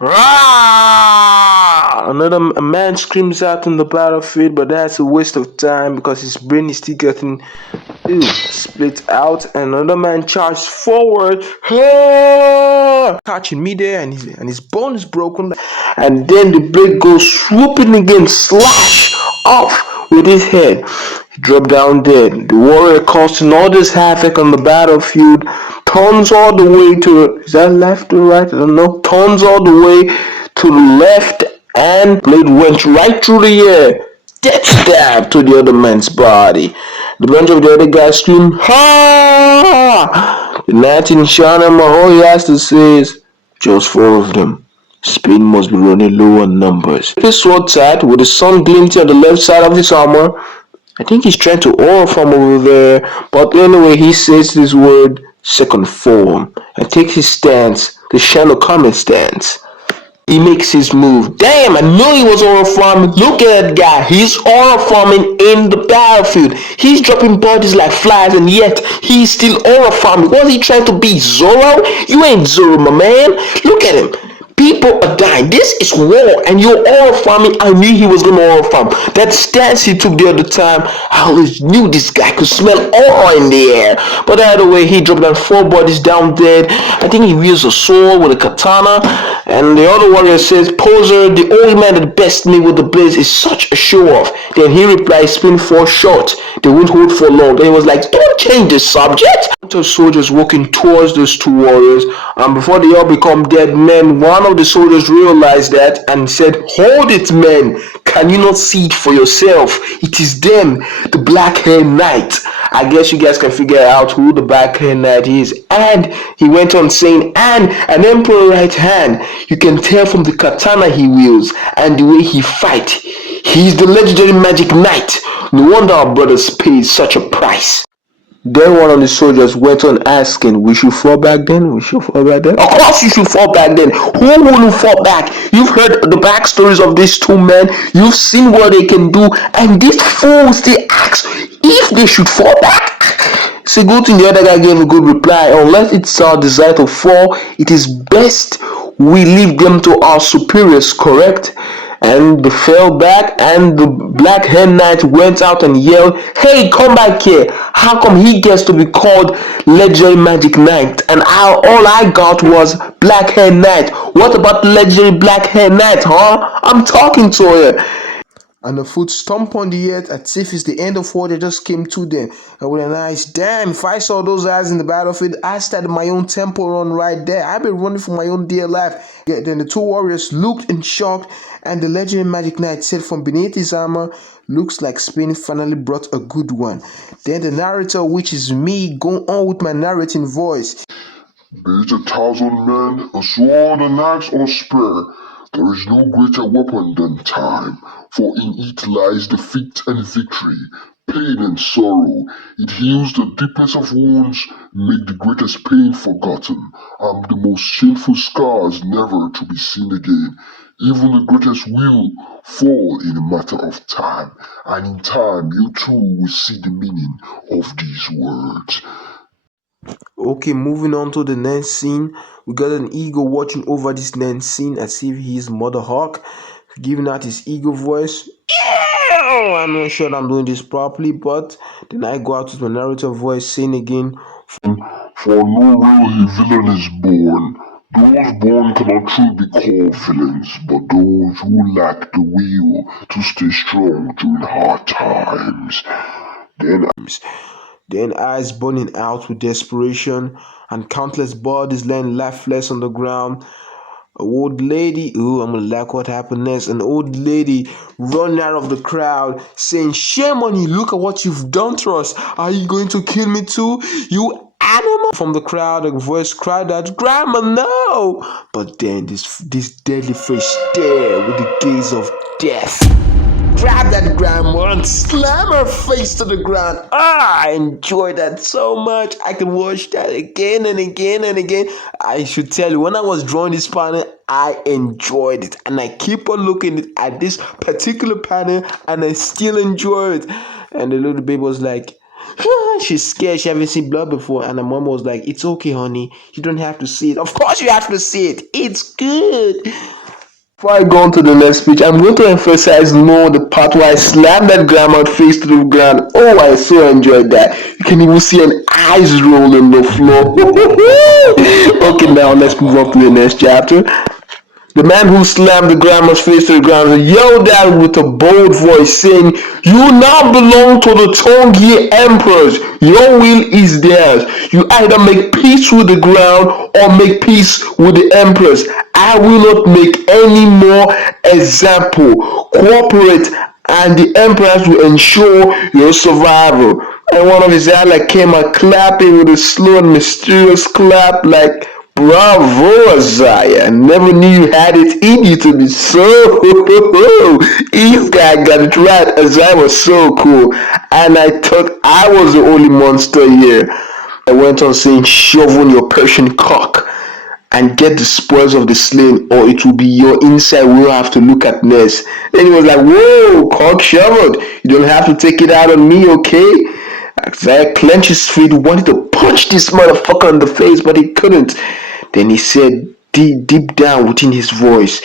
Rah! A man screams out on the battlefield, but that's a waste of time because his brain is still getting split out. And another man charges forward, catching me there, and his bone is broken. And then the blade goes swooping again, slash off with his head. He dropped down dead. The warrior causing all this havoc on the battlefield, turns all the way to, is that left or right? I don't know. Turns all the way to the left, and blade went right through the air. Death stab to the other man's body. The bunch of the other guys scream, ha! The knight in Shanama, all he has to say is, just four of them. Spain must be running low on numbers. His sword tight with the sun glinting on the left side of his armor. I think he's trying to aura from over there, but anyway, he says this word second form and takes his stance, the Shadow Comet stance. He makes his move. Damn, I knew he was aura farming. Look at that guy. He's aura farming in the battlefield. He's dropping bodies like flies, and yet he's still aura farming. Was he trying to be Zoro? You ain't Zoro, my man. Look at him. People are dying. This is war, and you're aura farming. I knew he was gonna aura farm. That stance he took the other time, I always knew this guy could smell aura in the air. But either way, he dropped down 4 bodies down dead. I think he wields a sword with a katana. And the other warrior says, Poser, the old man that bested me with the blades is such a show-off. Then he replies, spin 4 short. They won't hold for long. Then he was like, don't change the subject. Two soldiers walking towards those 2 warriors, and before they all become dead men, one of the soldiers realized that and said, hold it, men. Can you not see it for yourself? It is them, the black-haired knight. I guess you guys can figure out who the black-haired knight is. And he went on saying, and an emperor right hand. You can tell from the katana he wields and the way he fight. He's the legendary magic knight. No wonder our brothers paid such a price. Then one of the soldiers went on asking, we should fall back then? We should fall back then? Of course you should fall back then. Who wouldn't fall back? You've heard the backstories of these 2 men. You've seen what they can do. And these fools, they ask if they should fall back. See, good thing the other guy gave a good reply. Unless it's our desire to fall, it is best we leave them to our superiors, correct? And they fell back, and the black-haired knight went out and yelled, hey, come back here. How come he gets to be called legendary magic knight and all I got was black-haired knight? What about legendary black-haired knight, huh? I'm talking to you. And the foot stomp on the earth as if it's the end of war. They just came to them. And with a nice, damn, if I saw those eyes in the battlefield, I started my own temple run right there. I've been running for my own dear life. Yeah, then the 2 warriors looked in shock, and the legendary magic knight said from beneath his armor, looks like Spain finally brought a good one. Then the narrator, which is me, go on with my narrating voice. Be it 1,000 men, a sword, an axe, or a spear, there is no greater weapon than time, for in it lies defeat and victory, pain and sorrow. It heals the deepest of wounds, make the greatest pain forgotten, and the most shameful scars never to be seen again. Even the greatest will fall in a matter of time, and in time you too will see the meaning of these words. Okay, moving on to the next scene. We got an eagle watching over this next scene as if he's Mother Hawk, giving out his eagle voice. I'm not sure I'm doing this properly, but then I go out with my narrator voice saying again, For no real villain is born. Those born cannot truly be called villains, but those who lack the will to stay strong during hard times. Then eyes burning out with desperation, and countless bodies laying lifeless on the ground. An old lady, I'm gonna like what happened next. An old lady running out of the crowd saying, shame on you, look at what you've done to us. Are you going to kill me too? You animal! From the crowd, a voice cried out, Grandma, no! But then this deadly face stare with the gaze of death. Grab that grandma and slam her face to the ground. I enjoyed that so much. I could watch that again and again and again. I should tell you, when I was drawing this panel, I enjoyed it. And I keep on looking at this particular panel and I still enjoy it. And the little baby was like, She's scared. She haven't seen blood before. And the mom was like, "It's okay, honey. You don't have to see it." Of course you have to see it. It's good. Before I go on to the next speech, I'm going to emphasize more the part where I slammed that grandma face to the ground. Oh, I so enjoyed that. You can even see an eyes roll on the floor. Okay, now let's move on to the next chapter. The man who slammed the grandma's face to the ground yelled out with a bold voice, saying, "You now belong to the Tongi emperors. Your will is theirs. You either make peace with the ground or make peace with the emperors. I will not make any more example. Cooperate and the emperors will ensure your survival." And one of his allies came and clapping with a slow and mysterious clap like, "Bravo, Isaiah. Never knew you had it in you to be so. This guy got it right. Isaiah was so cool. And I thought I was the only monster here." I went on saying, "Shove on your Persian cock and get the spoils of the slain, or it will be your inside we'll have to look at next." Then he was like, "Whoa, cock shoveled. You don't have to take it out on me, okay?" Isaiah clenched his feet, wanted to punch this motherfucker in the face, but he couldn't. Then he said, deep down within his voice,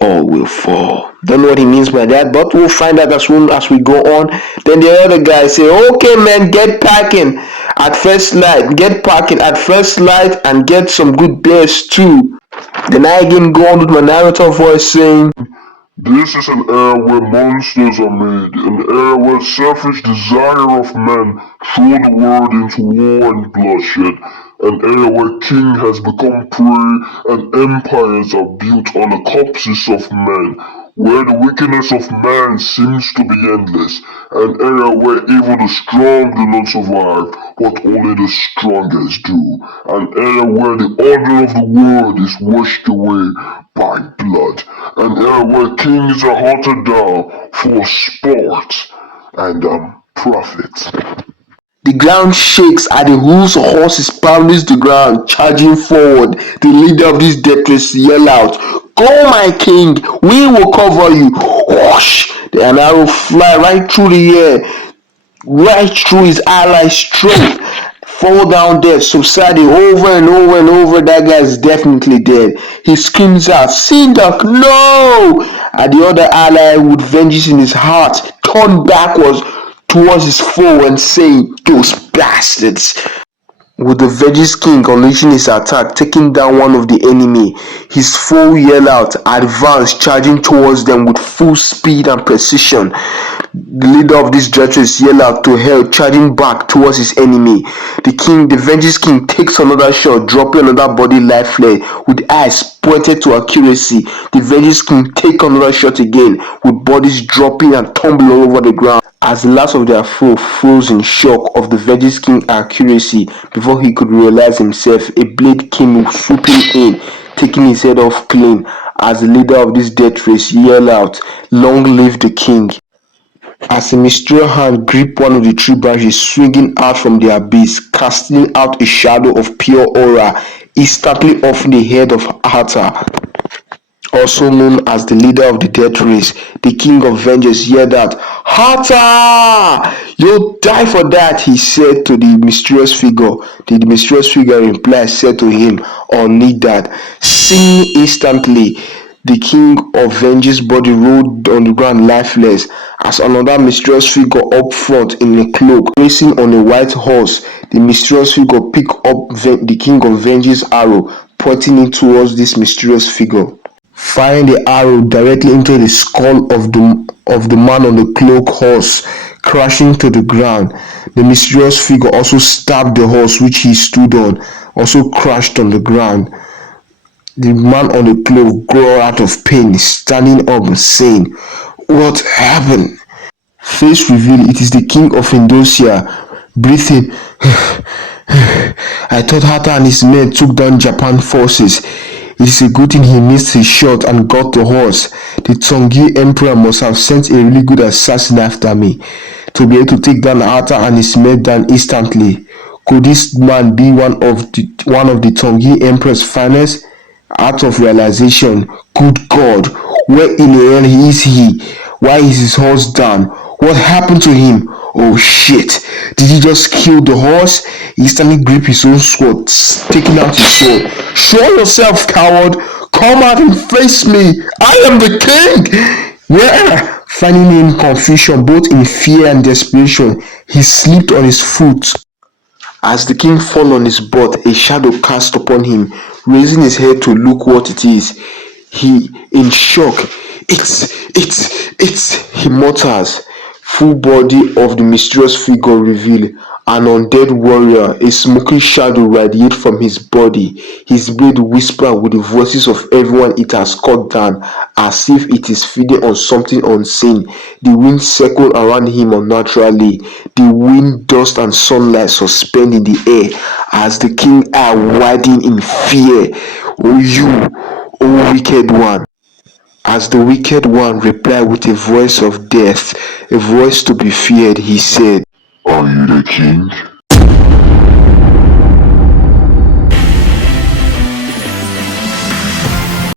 "All will fall." Don't know what he means by that, but we'll find out as soon as we go on. Then the other guy said, "Okay, man, get packing at first light. Get packing at first light and get some good beers too." Then I again go on with my narrator voice saying, This is an era where monsters are made, an era where selfish desire of men throw the world into war and bloodshed, an era where king has become prey and empires are built on the corpses of men, where the wickedness of man seems to be endless, an era where even the strong do not survive, but only the strongest do, an era where the order of the world is washed away by blood, an era where kings are hunted down for sport and profit. the ground shakes as the hooves of horses pounds the ground, charging forward. The leader of this death race yell out, "Go, my king, we will cover you." Whoosh! An arrow fly right through the air, right through his ally's throat. Fall down dead, subsiding over and over and over. That guy is definitely dead. He screams out, "Sindok, no!" And the other ally, with vengeance in his heart, turned backwards towards his foe and saying, "Those bastards." With the Vegas king unleashing his attack, taking down one of the enemy, his foe yelled out, "Advance," charging towards them with full speed and precision. The leader of this dreadnought yelled out to hell, charging back towards his enemy. The Vegas king, takes another shot, dropping another body lifeless with eyes pointed to accuracy. The Vegas king take another shot again, with bodies dropping and tumbling all over the ground. As the last of their foe froze in shock of the Vegas King's accuracy before he could realize himself, a blade came swooping in, taking his head off clean, as the leader of this death race yelled out, "Long live the king." As a mysterious hand gripped one of the tree branches swinging out from the abyss, casting out a shadow of pure aura, instantly off the head of Arthur, also known as the leader of the death race. The king of vengeance yelled out, "Hata! You'll die for that," he said to the mysterious figure. The mysterious figure in reply said to him, "I'll need that." Seeing instantly, the king of vengeance body rolled on the ground lifeless, as another mysterious figure up front in a cloak, racing on a white horse. The mysterious figure picked up the king of vengeance arrow, pointing it towards this mysterious figure, firing the arrow directly into the skull of the man on the cloak horse, crashing to the ground. The mysterious figure also stabbed the horse which he stood on, also crashed on the ground. The man on the cloak growled out of pain, standing up and saying, "What happened?" Face revealed it is the king of Indonesia, breathing. "I thought Hatta and his men took down Japan forces. It is a good thing he missed his shot and got the horse. The Tongi emperor must have sent a really good assassin after me to be able to take down Hatta and his men down instantly. Could this man be one of the Tongi emperor's finest?" Out of realization, good God, where in the hell is he? Why is his horse down? What happened to him? Oh shit! Did he just kill the horse? He instantly gripped his own sword, taking out his sword. Show yourself, coward! Come out and face me! I am the king! Yeah! Finding him in confusion, both in fear and desperation, he slipped on his foot. As the king fell on his butt, a shadow cast upon him. Raising his head to look what it is, he, in shock, he mutters. Full body of the mysterious figure revealed. An undead warrior, a smoky shadow radiates from his body. His blade whispers with the voices of everyone it has cut down, as if it is feeding on something unseen. The wind circles around him unnaturally. The wind, dust, and sunlight suspend in the air as the king's eye widen in fear. O you, O wicked one! As the wicked one replied with a voice of death, a voice to be feared, he said, Are you the king?